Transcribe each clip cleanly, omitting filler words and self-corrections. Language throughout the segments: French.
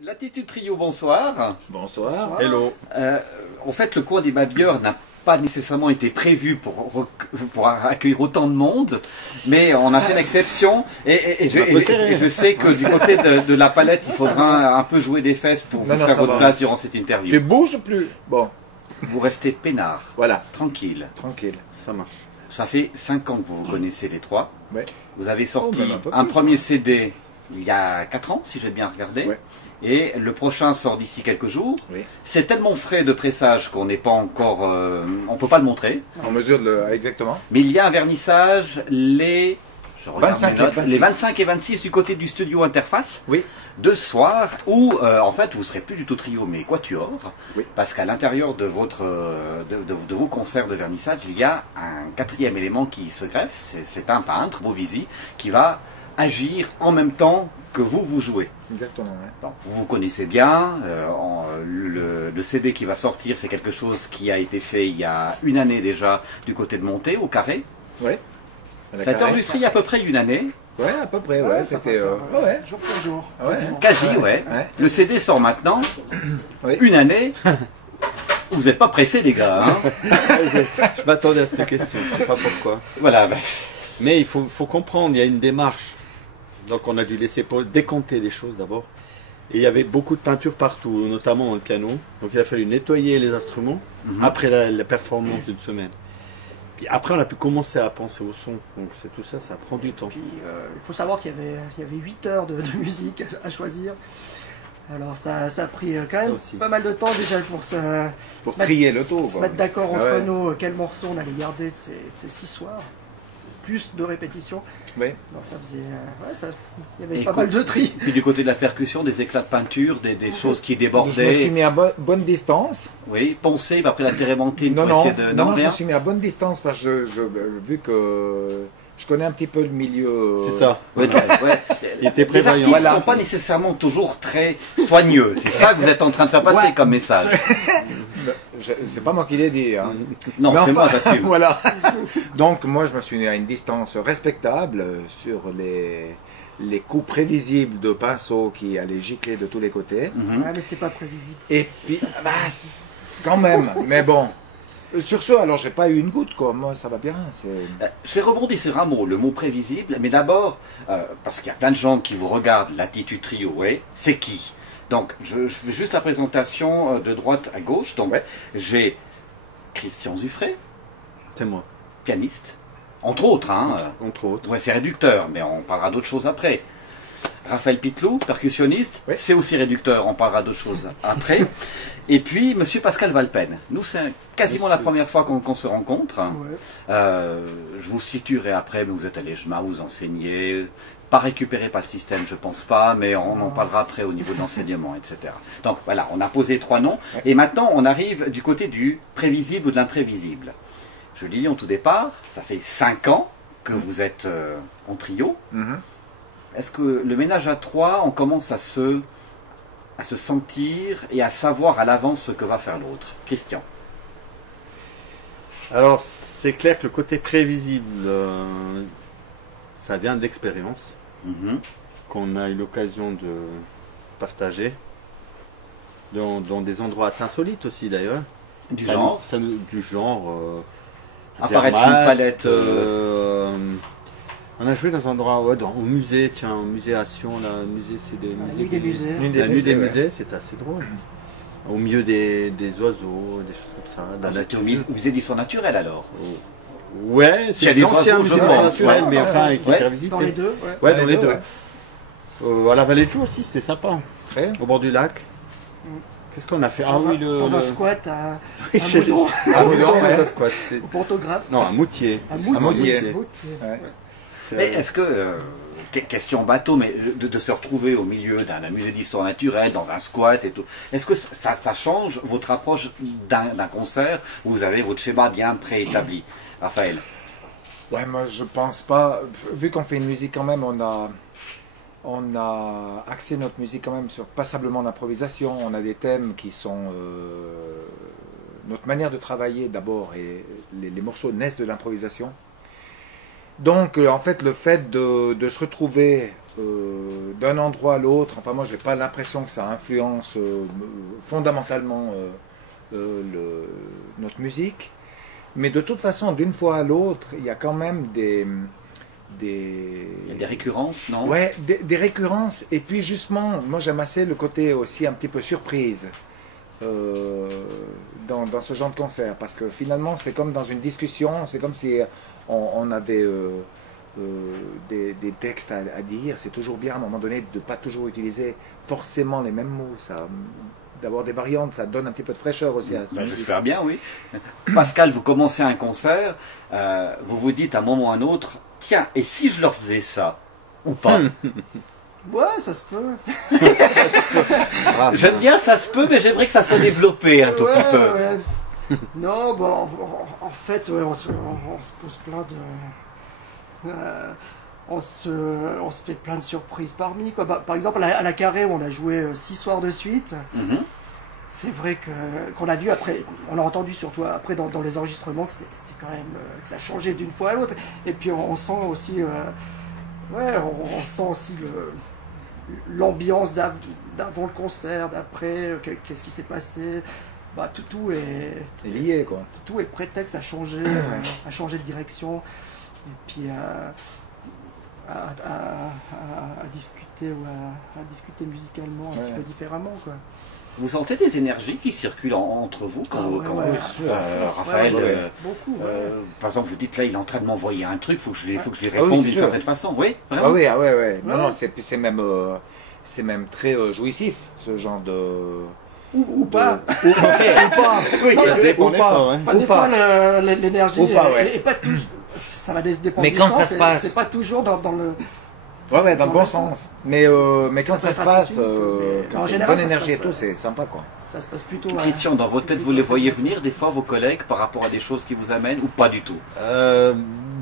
L'attitude trio, bonsoir. Bonsoir. Hello. En fait, le cours des Babilleurs n'a pas nécessairement été prévu pour accueillir autant de monde, mais on a fait une exception. Et je sais que du côté de la palette, il faudra un peu jouer des fesses pour vous faire votre place durant cette interview. Tu bouges plus. Bon. Vous restez peinard. Voilà. Tranquille. Tranquille. Ça marche. Ça fait 5 ans que vous vous connaissez les trois. Ouais. Vous avez sorti un peu plus, premier CD il y a 4 ans, si j'ai bien regardé. Ouais. Et le prochain sort d'ici quelques jours. Oui. C'est tellement frais de pressage qu'on n'est pas encore... on ne peut pas le montrer. En mesure de le... Exactement. Mais il y a un vernissage les... je regarde 25 mes notes, et 26. les 25 et 26 du côté du studio Interface. Oui. De soir, où en fait vous ne serez plus du tout trio mais quatuor. Oui. Parce qu'à l'intérieur de, de vos concerts de vernissage, il y a un quatrième élément qui se greffe. C'est un peintre, Beauvisy, qui va agir en même temps que vous jouez. Exactement, ouais. Donc, vous vous connaissez bien, le CD qui va sortir, c'est quelque chose qui a été fait il y a une année déjà du côté de Monté, au Carré. Oui. Ça a été enregistré il y a à peu près une année. Ouais, à peu près, ouais. C'était... ouais. Jour pour jour. Ouais. quasiment. Quasi, ouais. Ouais. Le CD sort maintenant, Oui. une année. Vous n'êtes pas pressés, les gars. Hein. Je m'attendais à cette question, je ne sais pas pourquoi. Voilà. Ben, Mais il faut comprendre, il y a une démarche. Donc on a dû laisser décompter les choses d'abord. Et il y avait beaucoup de peinture partout, notamment dans le piano. Donc il a fallu nettoyer les instruments après la performance d'une semaine. Puis après on a pu commencer à penser au son. Donc c'est tout ça, ça prend du temps. Puis il faut savoir qu'il y avait 8 heures de musique à choisir. Alors ça a pris quand même aussi. pas mal de temps déjà pour se trier le tout, se quoi. mettre d'accord Ah entre ouais. nous quel morceau on allait garder de ces 6 soirs. Plus de répétitions. Oui. Alors ça faisait... il y avait Et pas mal de tri. puis du côté de la percussion, des éclats de peinture, des choses qui Je me suis débordaient. mis à bonne distance. Oui, poncé, après la térébenthine Non, pour non, essayer de... non, je rien. me suis mis à bonne distance parce que vu que je connais un petit peu le milieu. C'est ça. Ouais, ouais. Il était Les prévoyant. artistes ne Voilà. sont pas nécessairement toujours très soigneux. C'est ça que vous êtes en train de faire passer Ouais. comme message. C'est pas moi qui l'ai dit. Hein. Non, Mais c'est enfin, moi, j'assume. Voilà. Donc moi je me suis mis à une distance respectable sur les coups prévisibles de pinceau qui allaient gicler de tous les côtés. Mhm. Ouais, mais c'était pas prévisible. Et puis, quand même, mais bon. Sur ce, alors j'ai pas eu une goutte quoi, moi ça va bien. Je vais rebondir sur un mot, le mot prévisible, mais d'abord, parce qu'il y a plein de gens qui vous regardent, l'attitude trio, ouais, c'est qui? Donc, je fais juste la présentation de droite à gauche. Donc, j'ai Christian Zuffré, C'est moi, pianiste, entre autres, hein. entre autres. Ouais, c'est réducteur, mais on parlera d'autres choses après. Raphaël Pitlou, percussionniste, Oui. c'est aussi réducteur, on parlera d'autres choses après. Et puis, monsieur Pascal Valpen. Nous, c'est quasiment la première fois qu'on se rencontre. Ouais. Je vous situerai après, mais vous êtes à l'EJMA, vous enseignez. Pas récupéré par le système, je pense pas, mais on en parlera après au niveau de l'enseignement, etc. Donc voilà, on a posé 3 noms. Ouais. Et maintenant, on arrive du côté du prévisible ou de l'imprévisible. Je l'ai dit en tout départ, ça fait 5 ans que vous êtes en trio. Mhm. Est-ce que le ménage à 3, on commence à se sentir et à savoir à l'avance ce que va faire l'autre? Christian. Alors c'est clair que le côté prévisible, ça vient d'expérience, Mhm. qu'on a eu l'occasion de partager dans des endroits assez insolites aussi d'ailleurs. Du genre, Du genre. apparaître Zermatt, une palette. On a joué dans un endroit, ouais, au musée, tiens, au musée à Sion, là, le musée c'est des La musées. nuit des musées. La nuit des ouais. musées, c'était assez drôle. Au milieu des oiseaux, des choses comme ça. de la Vous êtes nature. au musée d'histoire naturelle alors. Ouais, S'il y a c'est des l'ancien oiseaux, musée je d'histoire pense, naturelle, ouais. mais enfin, qui Ouais. est revisité. Dans les deux, ouais. Ouais, dans les deux. ouais. À la Vallée de Joux aussi, c'était sympa. Ouais. Au bord du lac. Qu'est-ce qu'on a fait? Ah oui, Dans un squat à Oui, chez- Moudon, à Moudon, ouais. ouais, ça squat. au portographe. Non, à Moutier. À Moutier. Moutier. Ouais. Mais est-ce que, question bateau, mais de se retrouver au milieu d'un musée d'histoire naturelle, dans un squat et tout, est-ce que ça change votre approche d'un concert où vous avez votre schéma bien préétabli? Raphaël. Ouais, moi je pense pas. Vu qu'on fait une musique quand même, on a axé notre musique quand même sur passablement d'improvisation. On a des thèmes qui sont notre manière de travailler d'abord, et les morceaux naissent de l'improvisation. Donc en fait le fait de se retrouver d'un endroit à l'autre. Enfin, moi, j'ai pas l'impression que ça influence fondamentalement notre musique. Mais de toute façon, d'une fois à l'autre, il y a quand même Il y a des récurrences, non? Ouais, des récurrences. Et puis justement, moi j'aime assez le côté aussi un petit peu surprise dans ce genre de concert. Parce que finalement, c'est comme dans une discussion, c'est comme si on avait des textes à dire. C'est toujours bien à un moment donné de ne pas toujours utiliser forcément les mêmes mots. D'avoir des variantes, ça donne un petit peu de fraîcheur aussi à ce Ben, j'espère bien, oui. Pascal, vous commencez un concert, vous vous dites à un moment ou à un autre, tiens, et si je leur faisais ça? Ou pas? Ouais, ça se peut. J'aime bien ça se peut, mais j'aimerais que ça soit développé un tout petit peu. Ouais. Non, bon, en fait, ouais, on se pose plein de... on se fait plein de surprises parmi, quoi. Bah, par exemple, à la Carré, où on a joué 6 soirs de suite. Mhm. C'est vrai qu'on a vu après, on l'a entendu surtout après dans les enregistrements, que c'était quand même, que ça changeait d'une fois à l'autre. Et puis on sent aussi, on sent aussi l'ambiance d'avant le concert, d'après, qu'est-ce qui s'est passé. Bah, tout est lié, quoi. Tout est prétexte à changer de direction. Et puis à discuter ou à discuter musicalement un petit peu différemment, quoi. Vous sentez des énergies qui circulent entre vous quand Raphaël, beaucoup, par exemple, vous dites là, il est en train de m'envoyer un truc, faut que je lui réponde d'une certaine façon, oui, vraiment. Ouais. Non, c'est même très jouissif, ce genre de... Ou pas. Ou pas. Oui, ça dépend. Des fois, l'énergie est pas toujours... Ça va dépendre mais du quand sens, ça se passe, c'est pas toujours dans le... Ouais, dans le bon sens. Mais quand ça se passe, en général, bonne énergie et tout, c'est sympa, quoi. Ça se passe plutôt... Christian, dans votre tête, vous les voyez venir, des fois, vos collègues, par rapport à des choses qui vous amènent, ou pas du tout?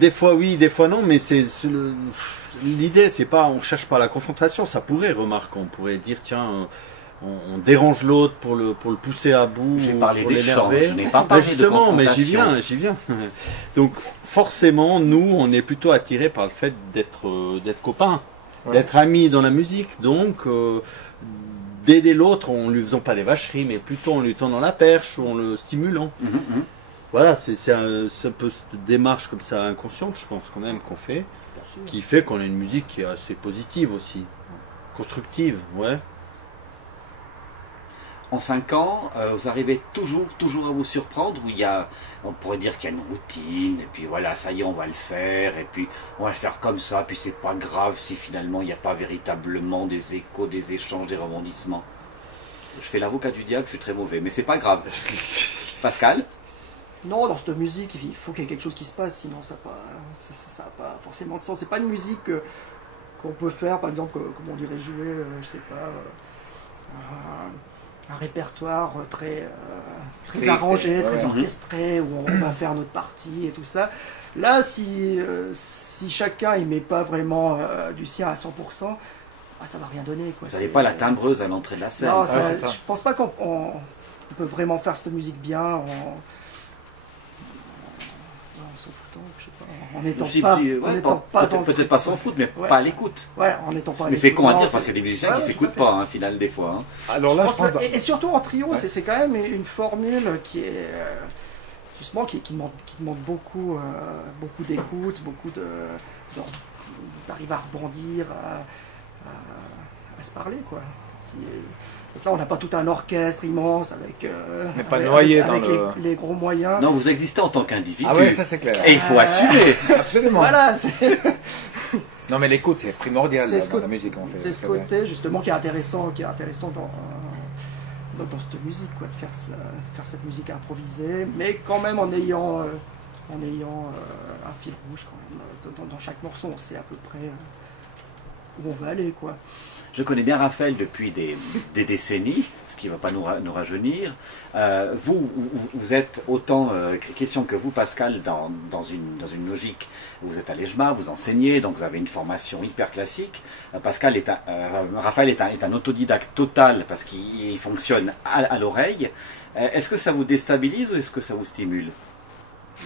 Des fois oui, des fois non, mais l'idée, c'est pas, on cherche pas la confrontation. Ça pourrait, remarque, on pourrait dire, tiens... on dérange l'autre pour le pousser à bout. J'ai parlé des chants, je n'ai pas parlé justement, de mais j'y viens. Donc forcément, nous, on est plutôt attirés par le fait d'être copains, d'être amis dans la musique. Donc d'aider l'autre en lui faisant pas des vacheries, mais plutôt en lui tendant la perche ou en le stimulant. Voilà, c'est un peu cette démarche comme ça inconsciente, je pense quand même qu'on fait, qui fait qu'on a une musique qui est assez positive aussi, constructive, ouais. En 5 ans, vous arrivez toujours à vous surprendre, où on pourrait dire qu'il y a une routine, et puis voilà, ça y est, on va le faire, et puis on va le faire comme ça, puis c'est pas grave si finalement il n'y a pas véritablement des échos, des échanges, des rebondissements. Je fais l'avocat du diable, je suis très mauvais, mais c'est pas grave. Pascal? Non, dans cette musique, il faut qu'il y ait quelque chose qui se passe, sinon ça n'a pas forcément de sens. C'est pas une musique qu'on peut faire, par exemple, comme on dirait jouer, je sais pas... un répertoire très arrangé, très orchestré, où on va faire notre partie et tout ça. Là, si chacun ne met pas vraiment du sien à 100%, ça va rien donner, quoi. Vous n'avez pas la timbreuse à l'entrée de la scène. Non, je pense pas qu'on peut vraiment faire cette musique bien en s'en foutant, je sais pas, en étant pas peut-être pas s'en foutre, mais pas à l'écoute. Ouais, en étant pas. Mais c'est con à dire parce qu'il y a des musiciens qui ne s'écoutent pas, au final, des fois. Alors là, je pense et surtout en trio, c'est quand même une formule qui est justement qui demande beaucoup d'écoute, beaucoup d'arriver à rebondir, à se parler, quoi. Parce que là, on n'a pas tout un orchestre immense avec, les gros moyens. Non, vous existez en tant qu'individu. Ah ouais, ça c'est clair. Et il faut assumer. Absolument. Voilà. Non, mais l'écoute, c'est primordial dans la musique, en fait. C'est ce côté, justement, qui est intéressant dans cette musique, quoi, de faire cette musique improvisée, mais quand même en ayant un fil rouge, quand même. Dans chaque morceau, on sait à peu près où on va aller, quoi. Je connais bien Raphaël depuis des décennies, ce qui ne va pas nous rajeunir. Vous êtes autant Christian que vous, Pascal, dans une logique. Vous êtes à l'EJMA, vous enseignez, donc vous avez une formation hyper classique. Raphaël est un autodidacte total parce qu'il fonctionne à l'oreille. Est-ce que ça vous déstabilise ou est-ce que ça vous stimule?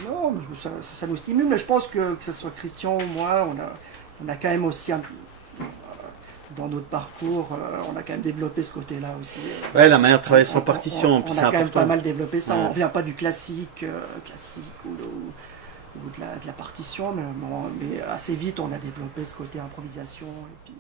Non, ça nous stimule, mais je pense que ce soit Christian ou moi, on a quand même aussi dans notre parcours, on a quand même développé ce côté-là aussi. Ouais, la manière de travailler sans partition, on c'est a quand même important. pas mal développé ça. Ouais. On ne revient pas du classique ou de la partition, mais assez vite on a développé ce côté improvisation. Et puis,